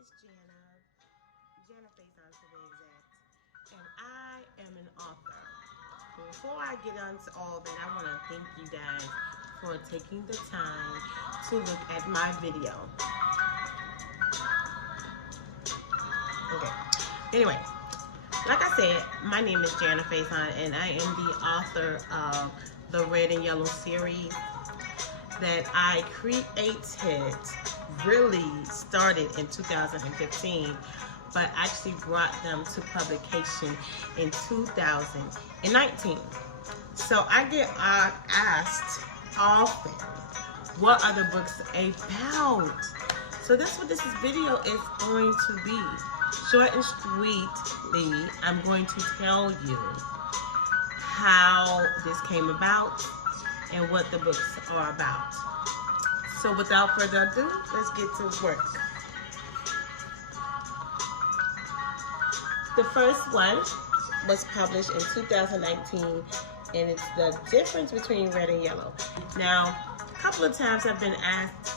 is Jana Faison to be exact, and I am an author. Before I get into all that, I want to thank you guys for taking the time to look at my video. Okay. Anyway, like I said, my name is Jana Faison, and I am the author of the Red and Yellow series that I created, really started in 2015, but actually brought them to publication in 2019. So I get asked often, what are the books about? So that's what this video is going to be. Short and sweetly, I'm going to tell you how this came about and what the books are about. So without further ado, let's get to work. The first one was published in 2019, and it's the difference between red and yellow. Now, a couple of times I've been asked,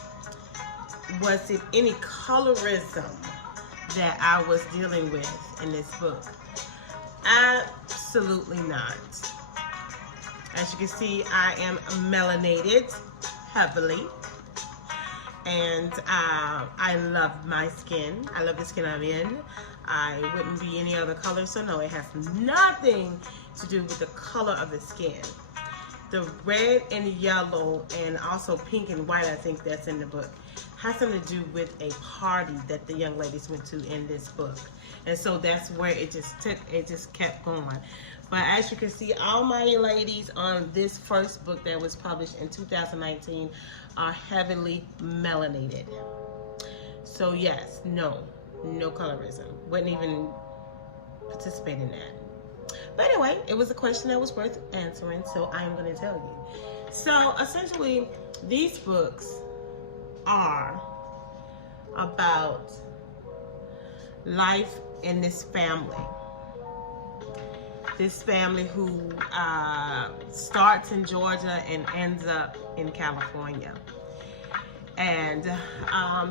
was it any colorism that I was dealing with in this book? Absolutely not. As you can see, I am melanated heavily, and I love my skin. I love the skin I'm in. I wouldn't be any other color, so no, it has nothing to do with the color of the skin. The red and yellow, and also pink and white, I think that's in the book, has something to do with a party that the young ladies went to in this book. And so that's where it just kept going. But as you can see, all my ladies on this first book that was published in 2019 are heavily melanated. So yes, no colorism. Wouldn't even participate in that. But anyway, it was a question that was worth answering, so I am going to tell you. So essentially, these books are about life in this family. This family who starts in Georgia and ends up in California. And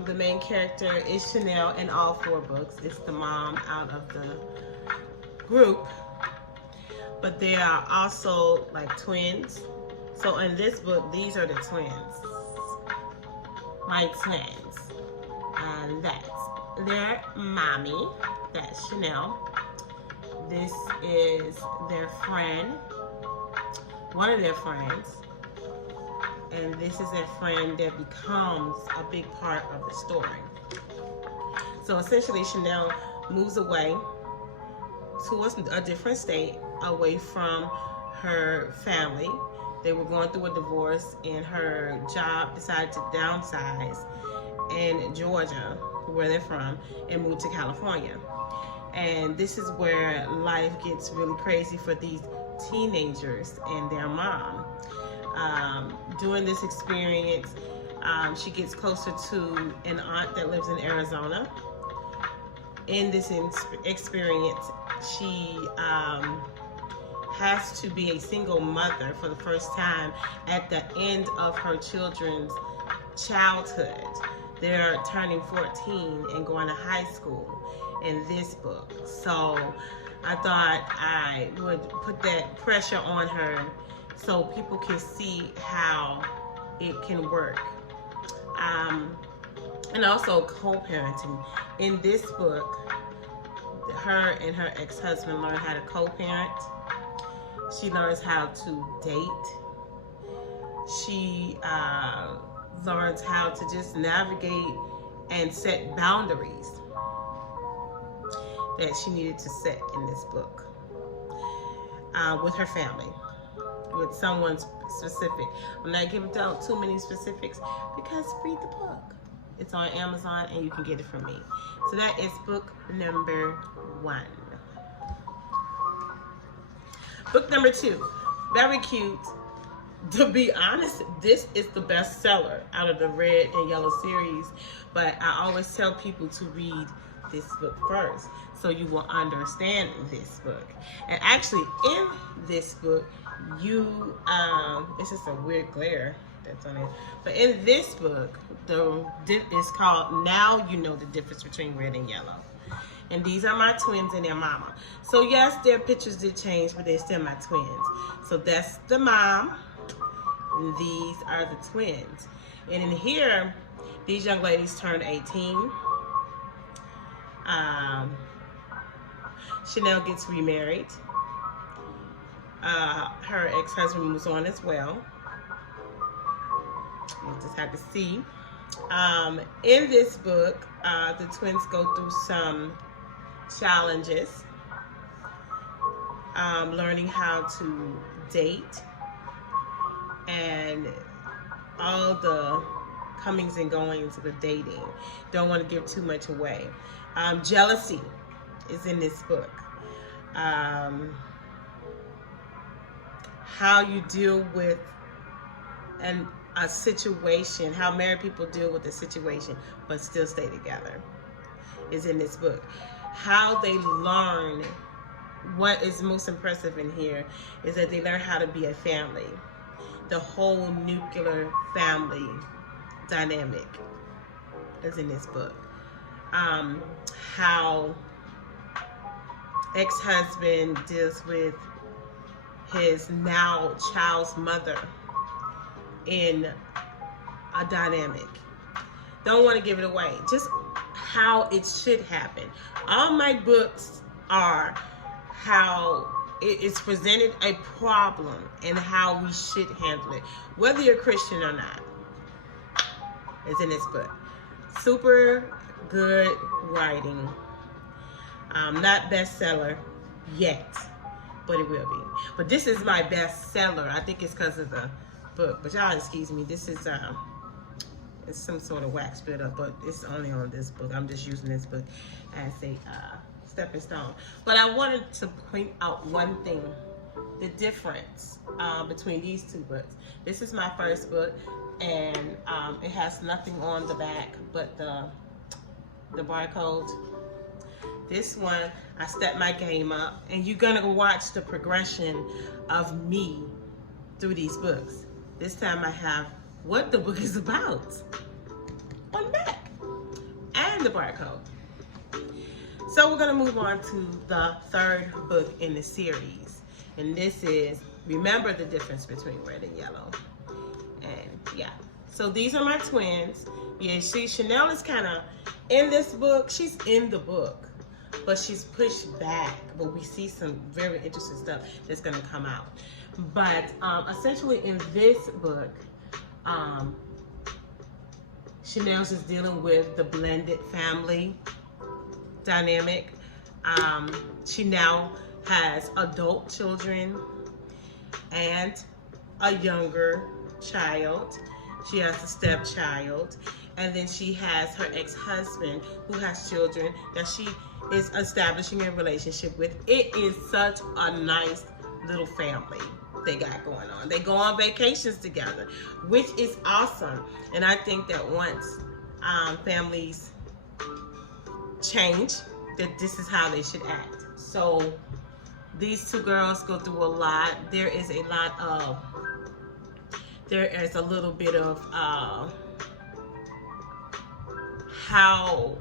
the main character is Chanel in all four books. It's the mom out of the group. But they are also like twins. So in this book, these are the twins. My twins. And that's their mommy. That's Chanel. This is their friend, one of their friends, and this is their friend that becomes a big part of the story. So essentially, Chanel moves away to a different state, away from her family. They were going through a divorce, and her job decided to downsize in Georgia, where they're from, and move to California. And this is where life gets really crazy for these teenagers and their mom. During this experience, she gets closer to an aunt that lives in Arizona. In this experience, she has to be a single mother for the first time at the end of her children's childhood. They're turning 14 and going to high school in this book. So I thought I would put that pressure on her so people can see how it can work. And also co-parenting. In this book, her and her ex-husband learn how to co-parent. She learns how to date. She learns how to just navigate and set boundaries that she needed to set in this book with her family, with someone specific. I'm not giving out too many specifics because read the book. It's on Amazon and you can get it from me. So that is book number 1. Book number 2, very cute. To be honest, this is the bestseller out of the Red and Yellow series, but I always tell people to read this book first so you will understand this book. And actually in this book, it's just a weird glare. that's on it. But in this book, it's called Now You Know the Difference Between Red and Yellow. And these are my twins and their mama. So yes, their pictures did change, but they're still my twins. So that's the mom, and these are the twins. And in here, these young ladies turned 18. Chanel gets remarried. Her ex-husband moves on as well. We'll just have to see. In this book, the twins go through some challenges. Learning how to date and all the comings and goings with dating. Don't want to give too much away. Jealousy is in this book. How you deal with a situation, how married people deal with a situation but still stay together is in this book. How they learn, what is most impressive in here is that they learn how to be a family. The whole nuclear family dynamic is in this book. How ex-husband deals with his now child's mother in a dynamic. Don't want to give it away. Just how it should happen. All my books are how it's presented a problem and how we should handle it. Whether you're Christian or not, it's in this book. Super good writing. Not bestseller yet, but it will be. But this is my bestseller. I think it's because of the book. But y'all excuse me. This is it's some sort of wax buildup, but it's only on this book. I'm just using this book as a stepping stone. But I wanted to point out one thing: the difference between these two books. This is my first book, and it has nothing on the back but the barcode. This one, I stepped my game up, and you're gonna watch the progression of me through these books. This time I have what the book is about on the back and the barcode. So we're gonna move on to the third book in the series, and this is Remember the Difference Between Red and Yellow. And yeah, so these are my twins. Yeah, Chanel is kind of in this book. She's in the book, but she's pushed back. But we see some very interesting stuff that's gonna come out. But essentially in this book, Chanel's is dealing with the blended family dynamic. She now has adult children and a younger child. She has a stepchild, and then she has her ex-husband who has children that she is establishing a relationship with. It is such a nice little family they got going on. They go on vacations together, which is awesome. And I think that once families change, that this is how they should act. So these two girls go through a lot. There is a little bit of how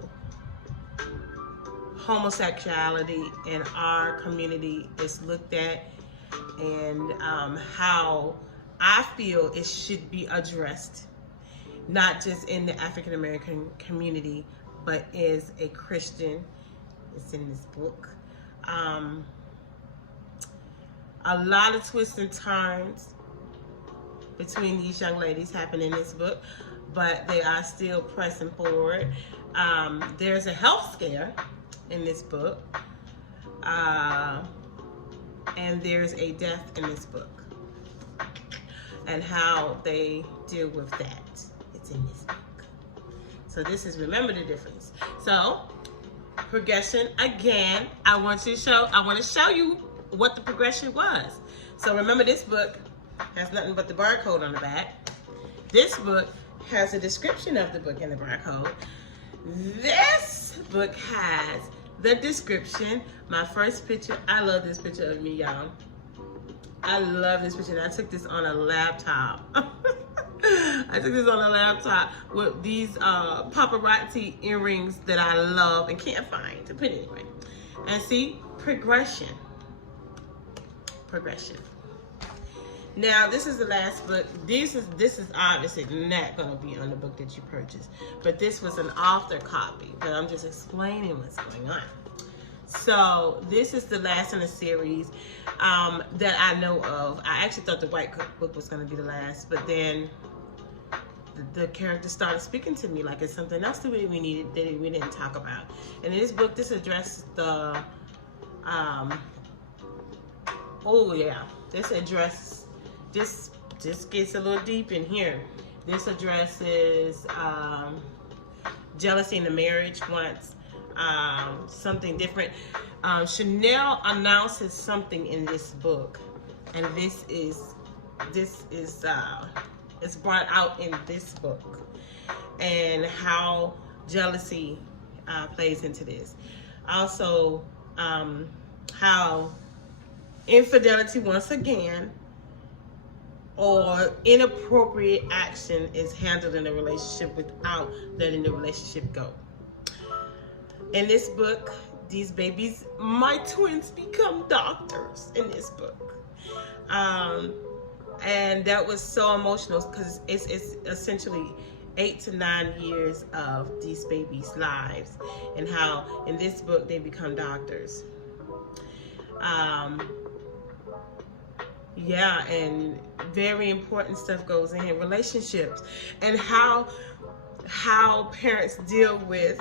homosexuality in our community is looked at, and how I feel it should be addressed, not just in the African American community, but as a Christian. It's in this book. A lot of twists and turns between these young ladies happen in this book, but they are still pressing forward. There's a health scare in this book, and there's a death in this book, and how they deal with that. It's in this book. So this is Remember the Difference. So progression again. I want to show you what the progression was. So remember, this book has nothing but the barcode on the back. This book has a description of the book in the barcode. This book has the description. My first picture, I love this picture of me, y'all. I love this picture. And I took this on a laptop. I took this on a laptop with these paparazzi earrings that I love and can't find, but anyway. And see, progression. Now, this is the last book. This is obviously not going to be on the book that you purchased, but this was an author copy, but I'm just explaining what's going on. So this is the last in the series that I know of. I actually thought the White Cookbook was going to be the last, but then the character started speaking to me like it's something else that we needed that we didn't talk about. And in this book, this addresses the this gets a little deep in here. This addresses jealousy in the marriage once. Something different. Chanel announces something in this book, and this is it's brought out in this book, and how jealousy plays into this. Also, how infidelity once again or inappropriate action is handled in a relationship without letting the relationship go. In this book, these babies, my twins, become doctors in this book. And that was so emotional because it's essentially 8 to 9 years of these babies' lives, and how in this book they become doctors. Yeah, and very important stuff goes in here. Relationships and how parents deal with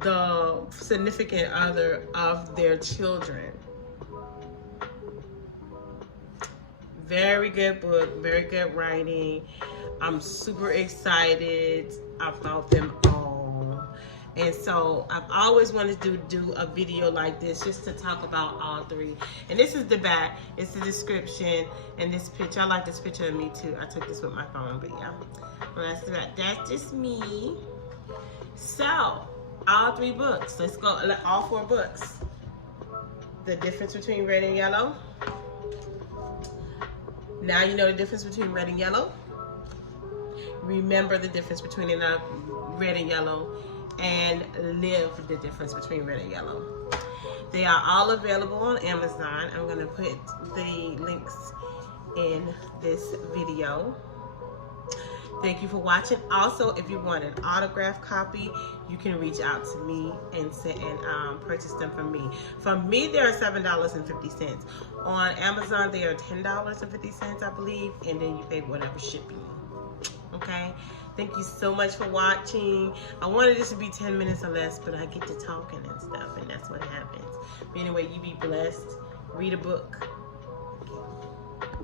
the significant other of their children. Very good book, very good writing. I'm super excited about them all. And so I've always wanted to do a video like this just to talk about all three. And this is the back, it's the description, and this picture. I like this picture of me too. I took this with my phone, but yeah. Well, that's the back. That's just me. So, all three books. Let's go, all 4 books. The difference between red and yellow. Now you know the difference between red and yellow. Remember the difference between red and yellow, and live the difference between red and yellow. They are all available on Amazon. I'm going to put the links in this video. Thank you for watching. Also, if you want an autographed copy, you can reach out to me and purchase them from me. From me, they are $7.50. On Amazon, they are $10.50, I believe, and then you pay whatever shipping. Okay? Thank you so much for watching. I wanted this to be 10 minutes or less, but I get to talking and stuff, and that's what happens. But anyway, you be blessed. Read a book.